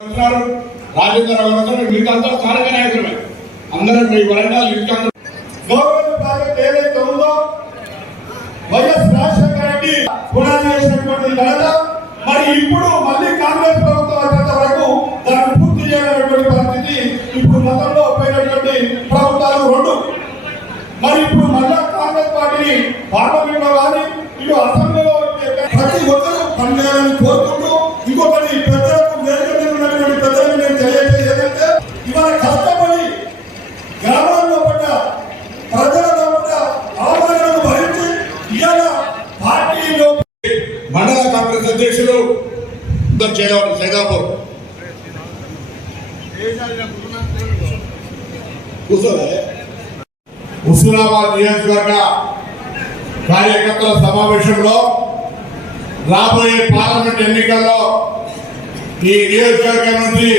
ఉన్నారు. గారు మీకంతా స్థానిక నాయకులమే అందరం మీ వరంగల్ గవర్నమెంట్ ప్రాజెక్ట్ ఏదైతే ఉందో వైఎస్ రాజశేఖర రెడ్డి పునాది వేసినటువంటి ఘనత మరి ఇప్పుడు మళ్ళీ కాంగ్రెస్ ప్రభుత్వం వచ్చేంత వరకు దాన్ని పూర్తి చేయనటువంటి పరిస్థితి ఇప్పుడు గతంలో పోయినటువంటి ప్రభుత్వాలు రెండు మరి ఇప్పుడు మళ్ళా కాంగ్రెస్ పార్టీని పార్లమెంట్లో కానీ ఇటు అసెంబ్లీలో ప్రతి ఒక్కరూ పనిచేయాలని కోరుతూ చేయవాలి సైదాపూర్ కూర్చోలే హుస్నాబాద్ నియోజకవర్గ కార్యకర్తల సమావేశంలో రాబోయే పార్లమెంట్ ఎన్నికల్లో ఈ నియోజకవర్గం నుంచి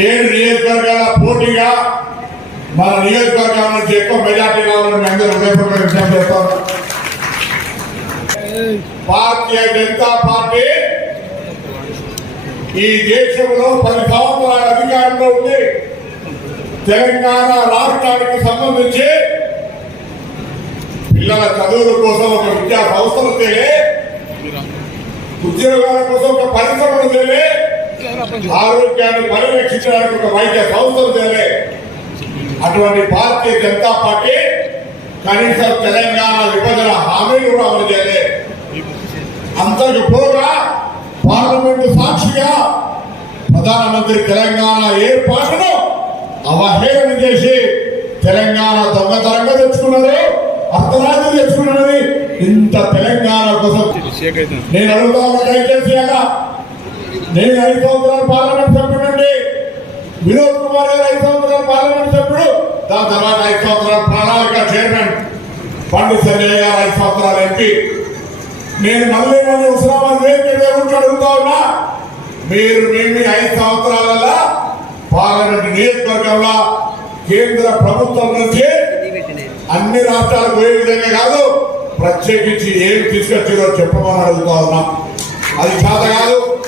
ఏడు నియోజకవర్గాల పోటీగా మన నియోజకవర్గం నుంచి ఎక్కువ మెజార్టీ రావాలని మీ అందరూ హృదయపూర్వక విషయం చేస్తాను భారతీయ జనతా పార్టీ ఈ దేశంలో పది సంవత్సరాల అధికారంలో ఉంది తెలంగాణ రాష్ట్రానికి సంబంధించి పిల్లల చదువుల కోసం ఒక విద్యా సంస్థలు తేలే ఉద్యోగాల కోసం ఒక పరిశ్రమలు తేలే ఆరోగ్యాన్ని పర్యవేక్షించడానికి ఒక వైద్య సంస్థలు తేలే. అటువంటి భారతీయ జనతా పార్టీ కనీసం తెలంగాణ విభజన హామీలు కూడా అమలు చేయలే. అంతకు ప్రధానమంత్రి తెలంగాణ ఏర్పాటును అవహేళన చేసి తెలంగాణ దొంగతనంగా తెచ్చుకున్నారు అర్ధరాజ్యం తెచ్చుకున్నారని ఇంత తెలంగాణ కోసం. నేను అడుగుతా దయచేసి నేను ఐదు సంవత్సరాలు పార్లమెంట్ సభ్యుడండి వినోద్ కుమార్ గారు ఐదు సంవత్సరాలు పార్లమెంట్ సభ్యుడు దాని తర్వాత ఐదు సంవత్సరాలు ప్రణాళిక చైర్మన్ పండు సంజయ్ గారు ఐదు సంవత్సరాలు ఎంపీ. నేను మళ్ళీ మళ్ళీ హుస్నాబాద్ వేరే ఉంటాడు అడుగుతా ఉన్నా మీరు మేము ఐదు సంవత్సరాలలో పార్లమెంట్ నియోజకవర్గంలో కేంద్ర ప్రభుత్వం నుంచి అన్ని రాష్ట్రాలకు పోయే విధంగా కాదు ప్రత్యేకించి ఏం తీసుకొచ్చారో చెప్పమని అడుగుతా ఉన్నా. అది కాదు కాదు.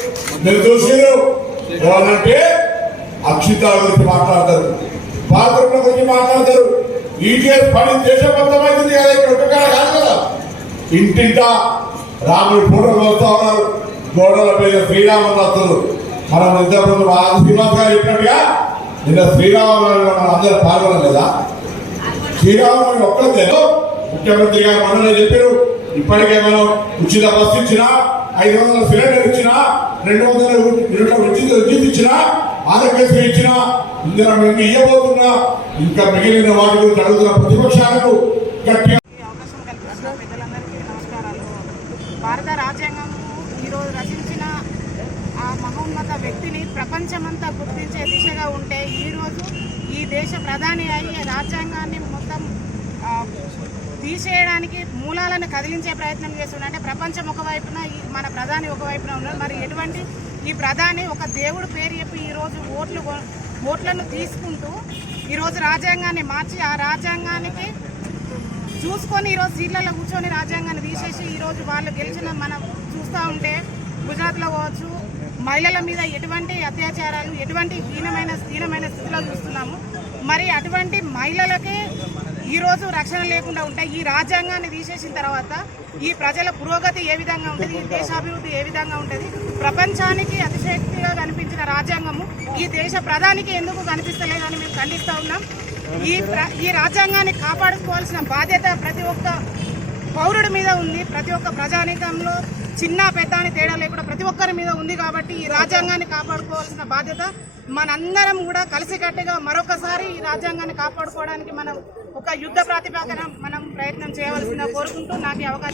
మీరు చూసారు ఎవరంటే అక్షితాల గురించి మాట్లాడతారు. బాత్రూమ్ల గురించి మాట్లాడతారు. ఈటీఎస్ పని దేశబద్ధమైంది కదా ఇక్కడ ఒక్క కాదు కదా. ఇంటింటా రాముడి ఫోటోలు వస్తూ ఉన్నారు. గోడల మీద శ్రీరామదత్తులు. మనం ఇంతకుముందు మా శ్రీనివాస్ గారు చెప్పినట్టుగా నిన్న శ్రీరామనవమి మనం అందరూ పాల్గొనలేదా? శ్రీరామనవమి ఒక్కరిదేనో ముఖ్యమంత్రి గారు మనలో చెప్పారు ఇప్పటికే మనం ఉచిత బస్సు ఇచ్చినా ఐదు వందల సిలిండర్ ఇచ్చినా రెండు వందల యూనిట్ల ఉచిత విద్యుత్ ఇచ్చినా ఆరోగ్యశ్రీ ఇచ్చినా ఇందులో మేము ఇవ్వబోతున్నా ఇంకా మిగిలిన వాటి గురించి అడుగుతున్న ప్రతిపక్షాలకు గట్టిగా భారత రాజ్యాంగం ఈరోజు రచించిన ఆ మహోన్నత వ్యక్తిని ప్రపంచమంతా గుర్తించే దిశగా ఉంటే ఈరోజు ఈ దేశ ప్రధాని అయి రాజ్యాంగాన్ని మొత్తం తీసేయడానికి మూలాలను కదిలించే ప్రయత్నం చేస్తున్నాడు అంటే ప్రపంచం ఒకవైపున ఈ మన ప్రధాని ఒకవైపున ఉన్నారు. మరి ఎటువంటి ఈ ప్రధాని ఒక దేవుడు పేరు చెప్పి ఈరోజు ఓట్లు ఓట్లను తీసుకుంటూ ఈరోజు రాజ్యాంగాన్ని మార్చి ఆ రాజ్యాంగానికి చూసుకొని ఈరోజు సీట్లలో కూర్చొని రాజ్యాంగాన్ని తీసేసి ఈరోజు వాళ్ళు గెలిచిన మనం చూస్తూ ఉంటే గుజరాత్లో కావచ్చు మహిళల మీద ఎటువంటి అత్యాచారాలు ఎటువంటి హీనమైన హీనమైన స్థితిలో చూస్తున్నాము. మరి అటువంటి మహిళలకే ఈరోజు రక్షణ లేకుండా ఉంటే ఈ రాజ్యాంగాన్ని తీసేసిన తర్వాత ఈ ప్రజల పురోగతి ఏ విధంగా ఉంటుంది ఈ దేశాభివృద్ధి ఏ విధంగా ఉంటుంది? ప్రపంచానికి అతిశక్తిగా కనిపించిన రాజ్యాంగము ఈ దేశ ప్రధానికి ఎందుకు కనిపిస్తలేదని మేము ఖండిస్తూ ఉన్నాం. ఈ ఈ రాజ్యాంగాన్ని కాపాడుకోవాల్సిన బాధ్యత ప్రతి ఒక్క పౌరుడి మీద ఉంది. ప్రతి ఒక్క ప్రజానీకంలో చిన్న పెద్ద అని తేడా లేకుండా ప్రతి ఒక్కరి మీద ఉంది కాబట్టి ఈ రాజ్యాంగాన్ని కాపాడుకోవాల్సిన బాధ్యత మనందరం కూడా కలిసికట్టుగా మరొకసారి ఈ రాజ్యాంగాన్ని కాపాడుకోవడానికి మనం ఒక యుద్ధ ప్రాతిపాదన మనం ప్రయత్నం చేయవలసిందిగా కోరుకుంటూ నాకు అవకాశం